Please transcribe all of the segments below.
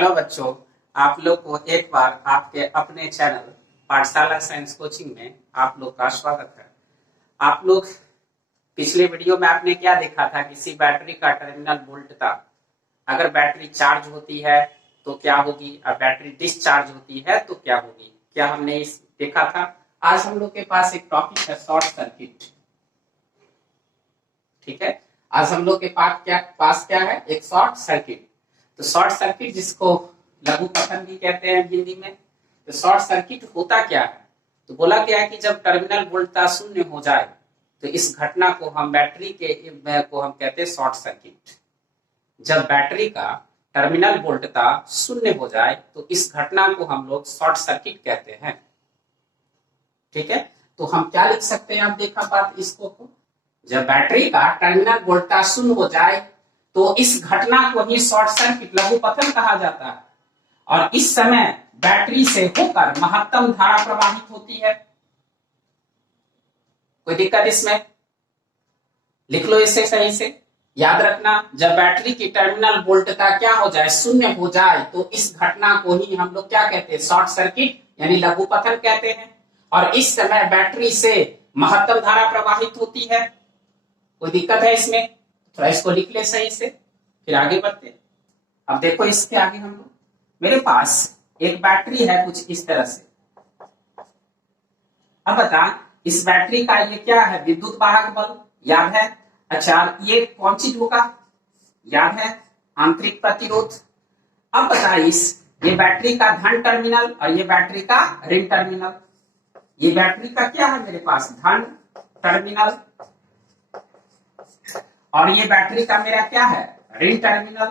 Hello बच्चों, आप लोग को एक बार आपके अपने चैनल पाठशाला साइंस कोचिंग में आप लोग का स्वागत है। आप लोग पिछले वीडियो में आपने क्या देखा था, किसी बैटरी का टर्मिनल वोल्ट था। अगर बैटरी चार्ज होती है तो क्या होगी और बैटरी डिस्चार्ज होती है तो क्या होगी, क्या हमने इस देखा था। आज हम लोग के पास एक टॉपिक है शॉर्ट सर्किट। ठीक है, आज हम लोग के पास क्या है, एक शॉर्ट सर्किट। तो शॉर्ट सर्किट जिसको लघु पठन भी कहते हैं हिंदी में। तो शॉर्ट सर्किट होता क्या है, तो बोला गया है कि जब टर्मिनल वोल्टता शून्य हो जाए तो इस घटना को हम बैटरी को हम कहते हैं शॉर्ट सर्किट। जब बैटरी का टर्मिनल वोल्टता शून्य हो जाए तो इस घटना को हम लोग शॉर्ट सर्किट कहते हैं। ठीक है, तो हम क्या लिख सकते हैं, आप देखा बात इसको को, जब बैटरी का टर्मिनल वोल्टता शून्य हो जाए तो इस घटना को ही शॉर्ट सर्किट लघु पतन कहा जाता है। और इस समय बैटरी से होकर महत्तम धारा प्रवाहित होती है। कोई दिक्कत इसमें? लिख लो इसे सही से, याद रखना। जब बैटरी की टर्मिनल वोल्टता क्या हो जाए, शून्य हो जाए, तो इस घटना को ही हम लोग क्या कहते हैं, शॉर्ट सर्किट यानी लघु पतन कहते हैं। और इस समय बैटरी से महत्तम धारा प्रवाहित होती है। कोई दिक्कत है इसमें? थोड़ा इसको लिख ले सही से, फिर आगे बढ़ते। अब देखो इसके आगे हम लोग, मेरे पास एक बैटरी है कुछ इस तरह से। अब बता, इस बैटरी का ये क्या है, विद्युत वाहक बल, याद है? अच्छा, ये कौन चीज होगा, याद है? आंतरिक प्रतिरोध। अब बता, ये बैटरी का धन टर्मिनल और ये बैटरी का ऋण टर्मिनल। ये बैटरी का क्या है मेरे पास, धन टर्मिनल, और ये बैटरी का मेरा क्या है, ऋण टर्मिनल।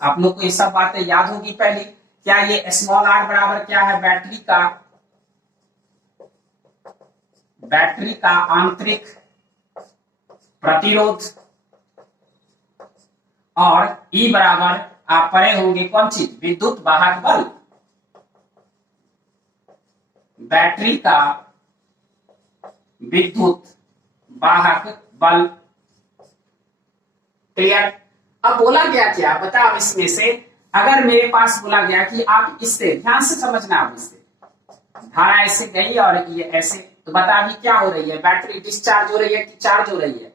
आप लोग को ये सब बातें याद होगी पहले। क्या ये स्मॉल आर बराबर क्या है, बैटरी का आंतरिक प्रतिरोध, और ई बराबर आप पढ़े होंगे कौन चीज, विद्युत वाहक बल। बैटरी का विद्युत वाहक बल। क्लियर? अब बोला गया क्या, बता। अब इसमें से अगर मेरे पास बोला गया कि आप इससे ध्यान से समझना, आप इससे धारा ऐसे गई और ये ऐसे, तो बता अभी क्या हो रही है, बैटरी डिस्चार्ज हो रही है कि चार्ज हो रही है?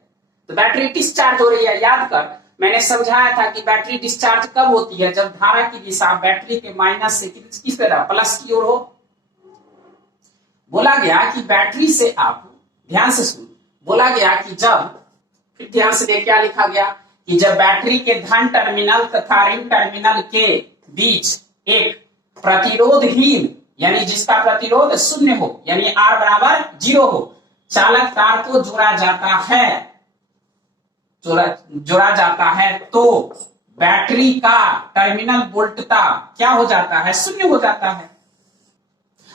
तो बैटरी डिस्चार्ज हो रही है। याद कर, मैंने समझाया था कि बैटरी डिस्चार्ज कब होती है, जब धारा की दिशा बैटरी के माइनस से किस तरह, प्लस की ओर हो। बोला गया कि बैटरी से, आप ध्यान से सुन, बोला गया कि जब, फिर ध्यान से देख क्या लिखा गया, कि जब बैटरी के धन टर्मिनल तथा ऋण टर्मिनल के बीच एक प्रतिरोधहीन, यानी जिसका प्रतिरोध शून्य हो, यानी R बराबर 0 हो, चालक तार को जोड़ा जाता है, तो बैटरी का टर्मिनल वोल्टता क्या हो जाता है, शून्य हो जाता है।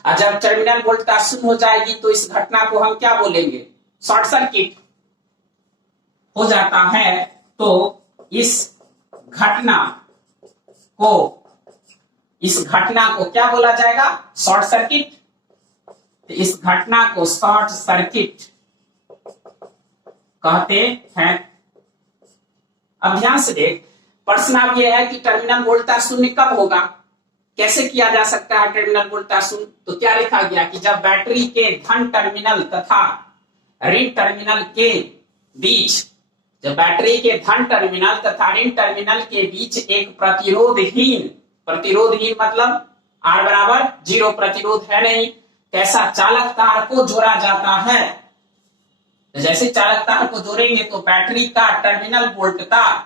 और जब टर्मिनल वोल्टता शून्य हो जाएगी तो इस घटना को हम क्या बोलेंगे, शॉर्ट सर्किट हो जाता है। तो इस घटना को क्या बोला जाएगा, शॉर्ट सर्किट। तो इस घटना को शॉर्ट सर्किट कहते हैं। अब ध्यान से देख, प्रश्न अब यह है कि टर्मिनल वोल्टता शून्य कब होगा, कैसे किया जा सकता है टर्मिनल वोल्टता शून्य। तो क्या लिखा गया कि जब बैटरी के धन टर्मिनल तथा ऋण टर्मिनल के बीच, जब बैटरी के धन टर्मिनल तथा ऋण टर्मिनल के बीच एक प्रतिरोधहीन मतलब R बराबर 0, प्रतिरोध है नहीं, कैसा, चालक तार को जोड़ा जाता है। तो जैसे चालक तार को जोड़ेंगे तो बैटरी का टर्मिनल वोल्टता,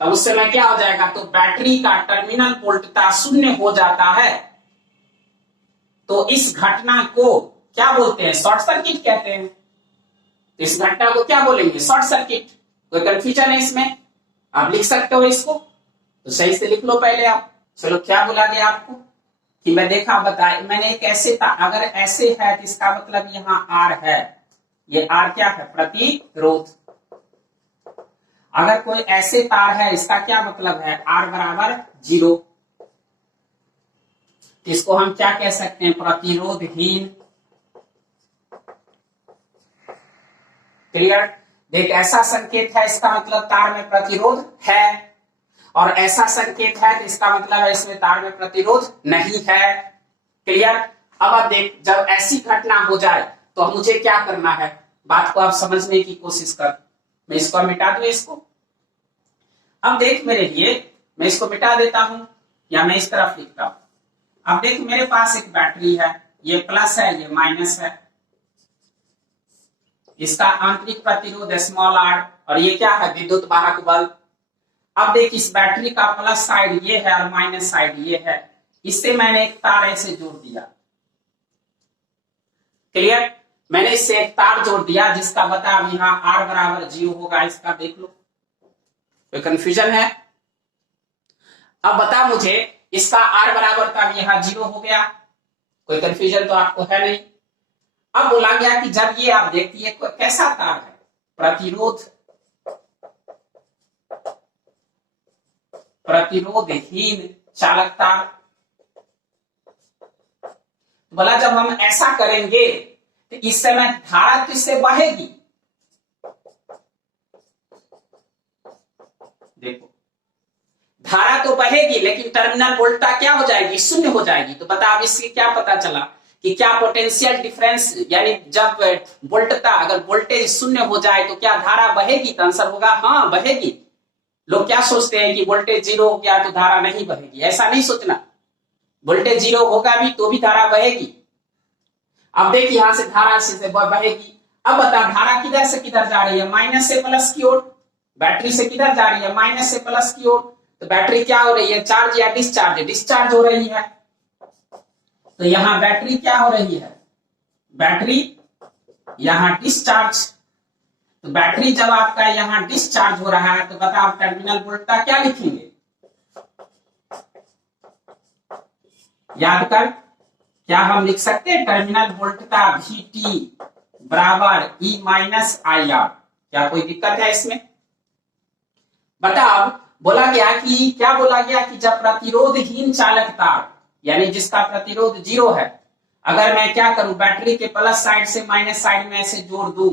तो उस समय क्या हो जाएगा, तो बैटरी का टर्मिनल वोल्टता शून्य हो जाता है। तो इस घटना को क्या बोलते हैं, शॉर्ट सर्किट कहते हैं। तो इस घटना को क्या बोलेंगे, शॉर्ट सर्किट। कोई कंफ्यूजन है इसमें? आप लिख सकते हो इसको, तो सही से लिख लो पहले आप। चलो, क्या बोला गया आपको कि मैं देखा, बताए मैंने एक ऐसे था, अगर ऐसे है तो इसका मतलब यहाँ R है, ये R क्या है, प्रतिरोध। अगर कोई ऐसे तार है, इसका क्या मतलब है, R बराबर 0, इसको हम क्या कह सकते हैं, प्रतिरोधहीन। क्लियर? देख, ऐसा संकेत है, इसका मतलब तार में प्रतिरोध है। और ऐसा संकेत है तो इसका मतलब है इसमें तार में प्रतिरोध नहीं है। क्लियर। अब आप देख, जब ऐसी घटना हो जाए तो मुझे क्या करना है, बात को आप समझने की कोशिश कर। मैं इसको मिटा दूं इसको। अब देख मेरे लिए, मैं इसको मिटा देता हूं या मैं इस तरफ लिखता हूं। अब देख मेरे पास एक बैटरी है, ये प्लस है ये माइनस है, इसका आंतरिक प्रतिरोध स्मॉल आर और ये क्या है, विद्युत वाहक बल। अब देख इस बैटरी का प्लस साइड ये है और माइनस साइड ये है, इससे मैंने एक तार ऐसे जोड़ दिया। क्लियर। मैंने इससे एक तार जोड़ दिया जिसका बता अब यहां आर बराबर 0 होगा, इसका देख लो। कोई कंफ्यूजन है? अब बता मुझे, इसका आर बराबर का यहां 0 हो गया, कोई कंफ्यूजन तो आपको है नहीं। अब बोला गया कि जब ये आप देखिए कैसा तार है, प्रतिरोधहीन चालक तार। बोला जब हम ऐसा करेंगे तो इस समय धारा किससे बहेगी, देखो धारा तो बहेगी लेकिन टर्मिनल वोल्टता क्या हो जाएगी, शून्य हो जाएगी। तो बता अब इससे क्या पता चला कि क्या पोटेंशियल डिफरेंस, यानी जब वोल्टता अगर वोल्टेज शून्य हो जाए तो क्या धारा बहेगी, तो आंसर होगा हाँ बहेगी। लोग क्या सोचते हैं कि वोल्टेज 0 हो गया तो धारा नहीं बहेगी, ऐसा नहीं सोचना। वोल्टेज 0 होगा भी तो भी धारा बहेगी। अब देख यहां से धारा से बहेगी। अब बता धारा किधर से किधर जा रही है, माइनस से प्लस की ओर। बैटरी से किधर जा रही है, माइनस से प्लस की ओर। तो बैटरी क्या हो रही है, चार्ज या डिस्चार्ज, डिस्चार्ज हो रही है। तो यहां बैटरी क्या हो रही है, बैटरी यहां डिस्चार्ज। तो बैटरी जब आपका यहां डिस्चार्ज हो रहा है तो बता आप टर्मिनल वोल्टता क्या लिखेंगे, याद कर, क्या हम लिख सकते हैं टर्मिनल वोल्टता VT बराबर E माइनस IR। क्या कोई दिक्कत है इसमें? बता अब बोला गया कि क्या बोला गया कि जब प्रतिरोधहीन चालक तार, यानी जिसका प्रतिरोध 0 है, अगर मैं क्या करूं बैटरी के प्लस साइड से माइनस साइड में ऐसे जोड़ दूं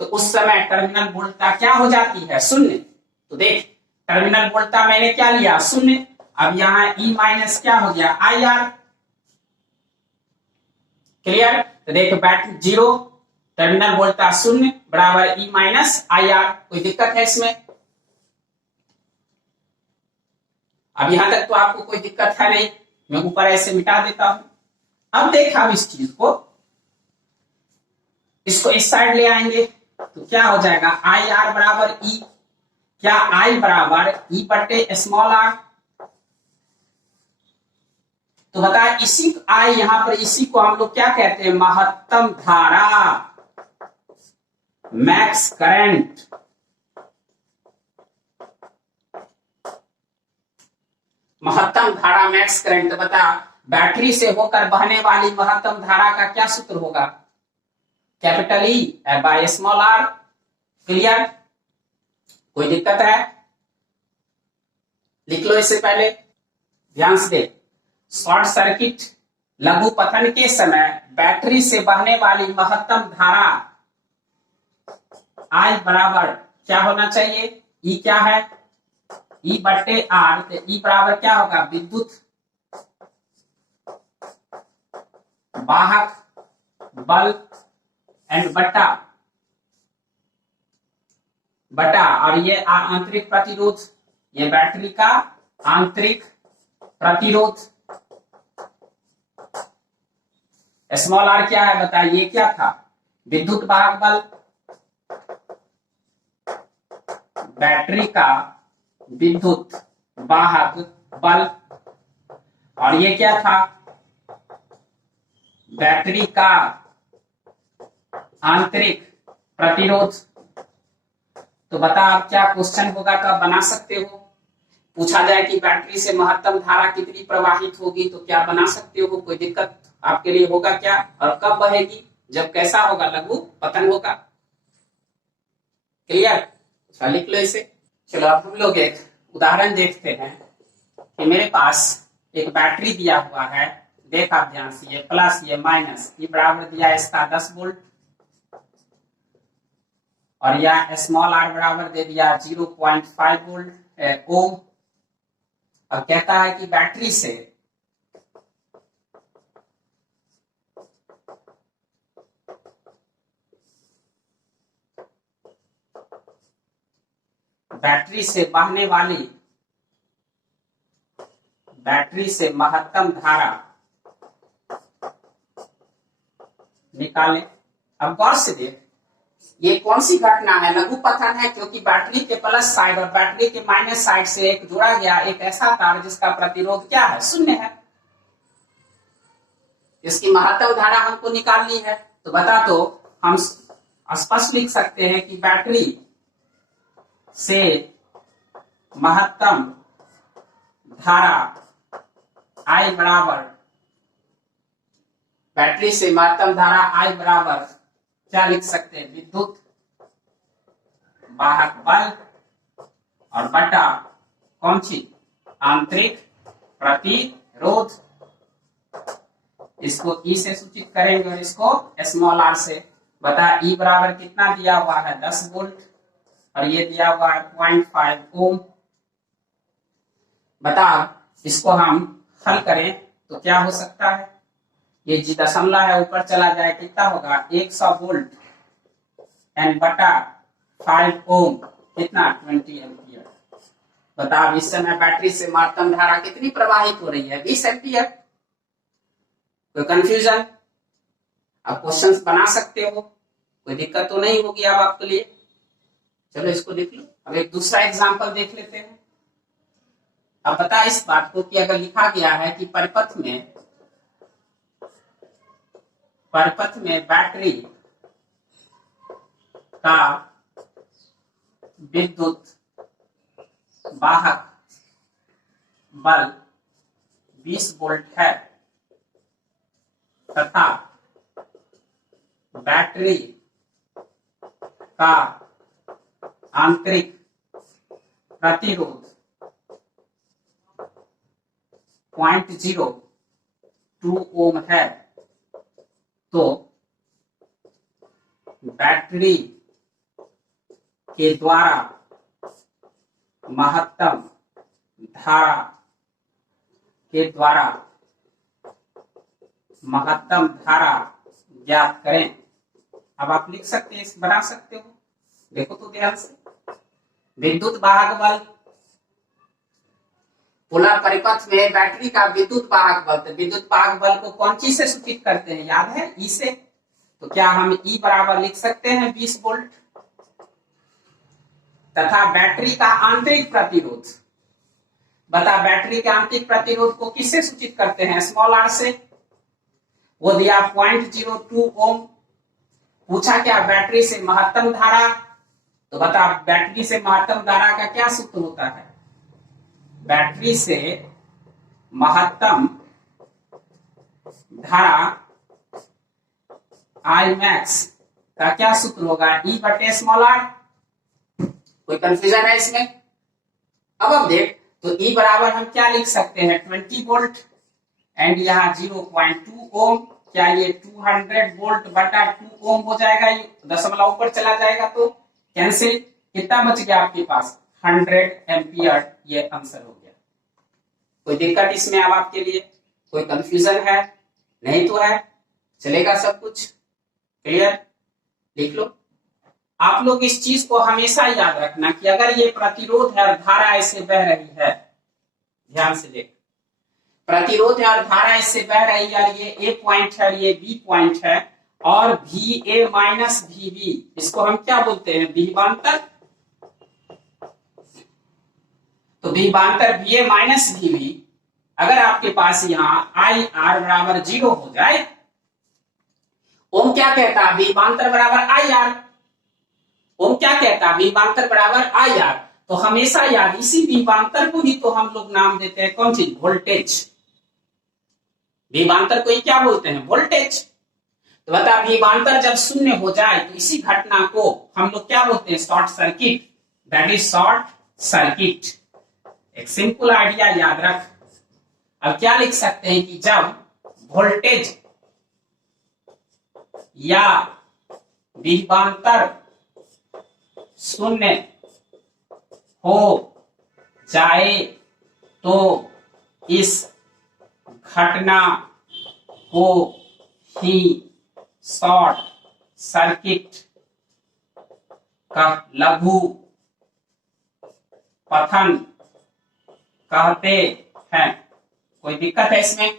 तो उस समय टर्मिनल वोल्टता क्या हो जाती है, शून्य। तो देख टर्मिनल वोल्टता मैंने क्या लिया, शून्य। अब यहां E माइनस क्या हो गया, IR। क्लियर। तो देख बैटरी 0, टर्मिनल वोल्टता शून्य बराबर E माइनस IR। कोई दिक्कत है इसमें? अब यहां तक तो आपको कोई दिक्कत है नहीं, मैं ऊपर ऐसे मिटा देता हूं। अब देख हम इस चीज को, इसको इस साइड ले आएंगे तो क्या हो जाएगा, IR बराबर E। क्या I बराबर E बटे स्मॉल r। तो बता इसी I यहां पर, इसी को हम लोग क्या कहते हैं, महत्तम धारा, मैक्स करंट। महत्तम धारा मैक्स करंट। तो बता बैटरी से होकर बहने वाली महत्तम धारा का क्या सूत्र होगा, capital E by small r। Clear. कोई दिक्कत है, लिख लो इससे पहले, ध्यान से देख। शॉर्ट सर्किट लघु पतन के समय बैटरी से बहने वाली महत्तम धारा I बराबर क्या होना चाहिए, E क्या है, E बटे R। तो E बराबर क्या होगा, विद्युत वाहक बल एंड बटा और ये आंतरिक प्रतिरोध, ये बैटरी का आंतरिक प्रतिरोध। स्मॉल r क्या है बता, ये क्या था, विद्युत वाहक बल, बैटरी का विद्युत वाहक बल। और ये क्या था, बैटरी का आंतरिक प्रतिरोध। तो बता आप क्या क्वेश्चन होगा तो आप बना सकते हो। पूछा जाए कि बैटरी से महत्तम धारा कितनी प्रवाहित होगी तो क्या बना सकते हो, कोई दिक्कत आपके लिए होगा क्या, और कब बहेगी, जब कैसा होगा, लघु पतन होगा। क्लियर। लिख लो इसे। चलो अब हम लोग एक उदाहरण देखते हैं कि मेरे पास एक बैटरी दिया हुआ है, देख आप ध्यान से, ये प्लस ये माइनस, ये बराबर दिया है इसका 10 वोल्ट और यह स्मॉल r बराबर दे दिया 0.5 वोल्ट ओम। अब कहता है कि बैटरी से बहने वाली बैटरी से महत्तम धारा निकालें। अब गौर से देख, ये कौन सी घटना है? लघु पथन है, क्योंकि बैटरी के प्लस साइड और बैटरी के माइनस साइड से एक जुड़ा गया एक ऐसा तार जिसका प्रतिरोध क्या है? शून्य है। इसकी महत्तम धारा हमको निकालनी है। तो बता, तो हम स्पष्ट लिख सकते हैं कि बैटरी से महत्तम धारा I बराबर, बैटरी से महत्तम धारा I बराबर क्या लिख सकते हैं? विद्युत वाहक बल और बटा कौन सी? आंतरिक प्रतिरोध। इसको E से सूचित करेंगे और इसको स्मॉल r से। बता, E बराबर कितना दिया हुआ है? 10 वोल्ट और ये दिया हुआ है 0.5 ओम। बता, इसको हम हल करें तो क्या हो सकता है? ये जी दशमलव है, ऊपर चला जाए, कितना होगा? 100 वोल्ट एन बटा 5 ओम, कितना? 20 एम्पियर। बता, इस समय बैटरी से महत्तम धारा कितनी प्रवाहित हो रही है? 20 एम्पियर। कोई कंफ्यूजन? आप क्वेश्चंस बना सकते हो, कोई दिक्कत तो नहीं होगी अब आपके लिए। चलो इसको देख लो। अब एक दूसरा एग्जांपल देख लेते हैं। अब बता इस बात को कि अगर लिखा गया है कि परिपथ में बैटरी का विद्युत वाहक बल 20 वोल्ट है तथा बैटरी का आंतरिक प्रतिरोध 0.02 ओम है, तो बैटरी के द्वारा महत्तम धारा ज्ञात करें। अब आप लिख सकते हैं, बना सकते हो। देखो तो ध्यान से, विद्युत वाहक बल, पोलर परिपथ में बैटरी का विद्युत वाहक बल, तो विद्युत वाहक बल को कौन चीज से सूचित करते हैं? याद है? ई से। तो क्या हम ई बराबर लिख सकते हैं 20 वोल्ट तथा बैटरी का आंतरिक प्रतिरोध। बता, बैटरी के आंतरिक प्रतिरोध को किससे सूचित करते हैं? स्मॉल आर से। वो दिया 0.02 ओम। पूछा क्या? बैटरी से महत्तम धारा। तो बता, बैटरी से महत्तम धारा का क्या सूत्र होता है? बैटरी से महत्तम धारा I max का क्या सूत्र होगा? E बटे स्मॉल आर। कोई कंफ्यूजन है इसमें? अब देख, तो E बराबर हम क्या लिख सकते हैं? 20 वोल्ट एंड यहाँ 0.2 ओम। क्या ये 200 वोल्ट बटा 2 ओम हो जाएगा? ये दशमलव ऊपर चला जाएगा तो कैंसिल। कितना बच गया आपके पास? 100 एम्पियर। ये आंसर हो गया। कोई दिक्कत इसमें अब आपके लिए? कोई कंफ्यूजन है? नहीं तो है? चलेगा सब कुछ क्लियर? लिख लो। आप लोग इस चीज को हमेशा याद रखना कि अगर ये प्रतिरोध है और धारा ऐसे बह रही है, ध्यान से देख, प्रतिरोध है और धारा इससे बह रही है, और ये ए पॉइंट है और ये बी पॉइंट है, और V A minus V B, इसको हम क्या बोलते हैं? विभवांतर। तो विभवांतर V A minus V B, अगर आपके पास यहाँ आई आर बराबर 0 हो जाए, ओम क्या कहता है? विभवांतर बराबर आई आर। ओम क्या कहता है? विभवांतर बराबर आई आर। तो हमेशा याद, इसी विभवांतर को ही तो हम लोग नाम देते हैं कौन चीज? वोल्टेज। विभवांतर को ही क्या बोलते हैं? वोल्टेज। तो बता, विभवांतर जब शून्य हो जाए तो इसी घटना को हम लोग क्या बोलते हैं? Short circuit. That is short circuit. एक सिंपल आइडिया याद रख। अब क्या लिख सकते हैं कि जब वोल्टेज या विभवांतर शून्य हो जाए तो इस घटना को ही शॉर्ट सर्किट का लघु पतन कहते हैं। कोई दिक्कत है इसमें?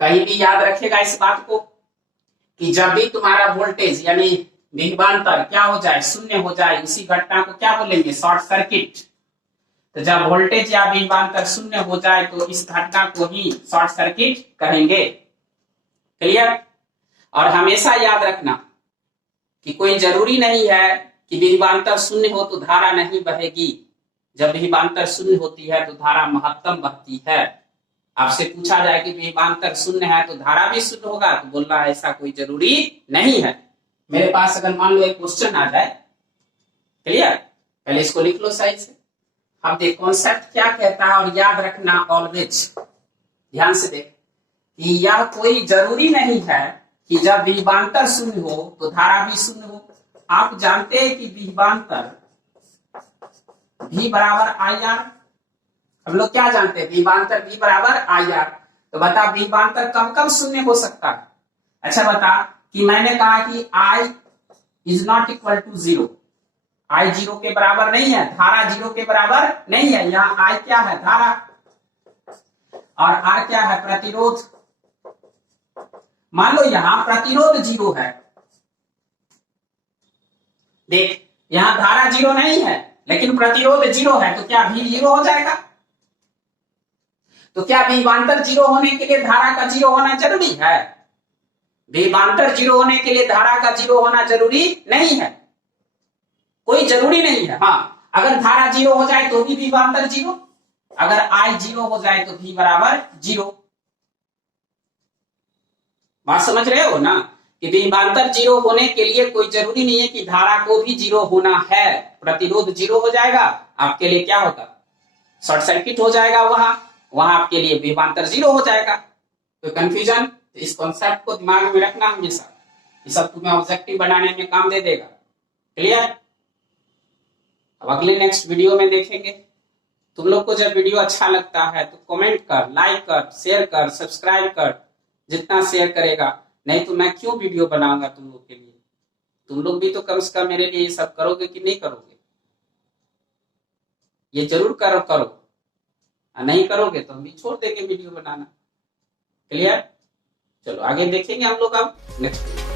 कहीं भी याद रखेगा इस बात को कि जब भी तुम्हारा वोल्टेज यानी विभवांतर क्या हो जाए, शून्य हो जाए, उसी घटना को क्या बोलेंगे? Short circuit. तो जब वोल्टेज या विभवांतर शून्य हो जाए तो इस घटना को ही शॉर्ट सर्किट कहेंगे। क्लियर? और हमेशा याद रखना कि कोई जरूरी नहीं है कि विभवांतर शून्य हो तो धारा नहीं बहेगी। जब विभवांतर शून्य होती है तो धारा महत्तम बहती है। आपसे पूछा जाए कि विभवांतर शून्य है तो धारा भी शून्य होगा, तो बोल रहा है ऐसा कोई जरूरी नहीं है। मेरे पास अगर मान लो एक क्वेश्चन आ जाए, क्लियर, पहले इसको लिख लो सही से। अब देख कॉन्सेप्ट क्या कहता है और याद रखना ऑलवेज, ध्यान से देख कि यह कोई जरूरी नहीं है कि जब विभवांतर शून्य हो तो धारा भी शून्य हो। आप जानते हैं कि विभवांतर V बराबर आई आर, हम लोग क्या जानते हैं? विभवांतर V बराबर आई आर। तो बता विभवांतर कब कब शून्य हो सकता है? अच्छा बता कि मैंने कहा कि I is not equal to 0, I 0 के बराबर नहीं है, धारा 0 के बराबर नहीं है। यहाँ I क्या है? धारा, और R क्या है? प्रतिरोध। मान लो यहां प्रतिरोध 0 है, देख यहां धारा 0 नहीं है लेकिन प्रतिरोध 0 है, तो क्या V 0 हो जाएगा? तो क्या विभवांतर 0 होने के लिए धारा का 0 होना जरूरी है? विभवांतर 0 होने के लिए धारा का 0 होना जरूरी नहीं है, कोई जरूरी नहीं है। हाँ, अगर धारा 0 हो जाए तो भी विभवांतर 0, अगर I 0 हो जाए तो V बराबर 0। बात समझ रहे हो ना कि विभवांतर 0 होने के लिए कोई जरूरी नहीं है कि धारा को भी 0 होना है। प्रतिरोध 0 हो जाएगा, आपके लिए क्या होगा? शॉर्ट सर्किट हो जाएगा, वहां आपके लिए विभवांतर 0 हो जाएगा। तो कंफ्यूजन, इस कॉन्सेप्ट को दिमाग में रखना हमेशा, ये सब तुम्हें ऑब्जेक्टिव बनाने में काम दे देगा। क्लियर? अब अगले नेक्स्ट वीडियो में देखेंगे। तुम लोग को जब वीडियो अच्छा लगता है तो कमेंट कर, लाइक कर, शेयर कर, सब्सक्राइब कर। जितना शेयर करेगा, नहीं तो मैं क्यों वीडियो बनाऊंगा तुम लोग के लिए? तुम लोग भी तो कम से कम मेरे लिए ये सब करोगे कि नहीं करोगे? ये जरूर करो, नहीं करोगे तो हम भी छोड़ देंगे वीडियो बनाना। क्लियर? चलो आगे देखेंगे हम लोग अब नेक्स्ट।